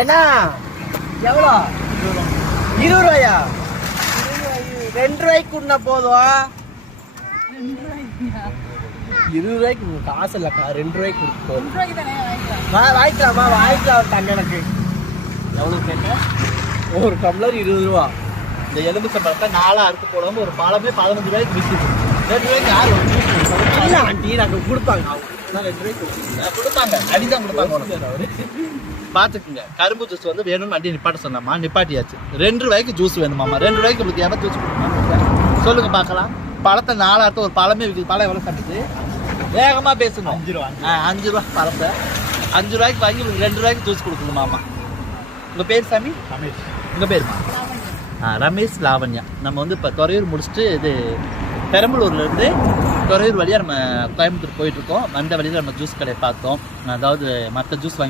ஏன்னா எவ்வளோ 20 ரூபாயா? 2 ரூபாய்க்கு உண்ணா போதும். 20 ரூபாய்க்கு காசு இல்லக்கா, 2 ரூபாய்க்கு வாங்கிக்கலாமா? வாங்கிக்கலாம் தங்கனுக்கு. எவ்வளோ கேட்ட? ஒரு டம்ளர் 20 ரூபா. இந்த எலுமிச்சை பழத்தை 4 அறுத்து போடாமல் ஒரு பழமே 15 ரூபாய்க்கு விற்கிது. 2 ரூபாய்க்கு யார் இல்லை ஆண்டி நாங்கள் கொடுப்பாங்க. அவங்க 2 ரூபாய்க்கு கொடுப்பாங்க, அடிதான் கொடுப்பாங்க. பார்த்துக்குங்க, கரும்பு ஜூஸ் வந்து வேணும்னு வண்டி நிப்பாட்ட சொன்னாமா, நிப்பாட்டியாச்சு. 2 ரூபாய்க்கு ஜூஸ் வேணுமாம்மா. 2 ரூபாய்க்கு உங்களுக்கு எவ்வளோ ஜூஸ் கொடுக்குமா சொல்லுங்க பார்க்கலாம். பழத்தை 4 அறுத்து ஒரு பழமே விற்குது. பழம் எவ்வளோ கட்டுது? வேகமாக பேசணும். 5 ரூபா. 5 ரூபா பழத்தை 5 ரூபாய்க்கு வாங்கி உங்களுக்கு 2 ரூபாய்க்கு ஜூஸ் கொடுக்கணுமாம்மா. உங்கள் பேர் சாமி? ரமேஷ். உங்கள் பேருமா? ரமேஷ், லாவண்யா. நம்ம வந்து இப்போ துறையூர் முடிச்சுட்டு இது பெரம்பலூர்லேருந்து துறையூர் வழியாக நம்ம கோயம்புத்தூர் போயிட்டுருக்கோம். அந்த வழியில் நம்ம ஜூஸ் கடையை பார்த்தோம். அதாவது மற்ற ஜூஸ் வாங்கி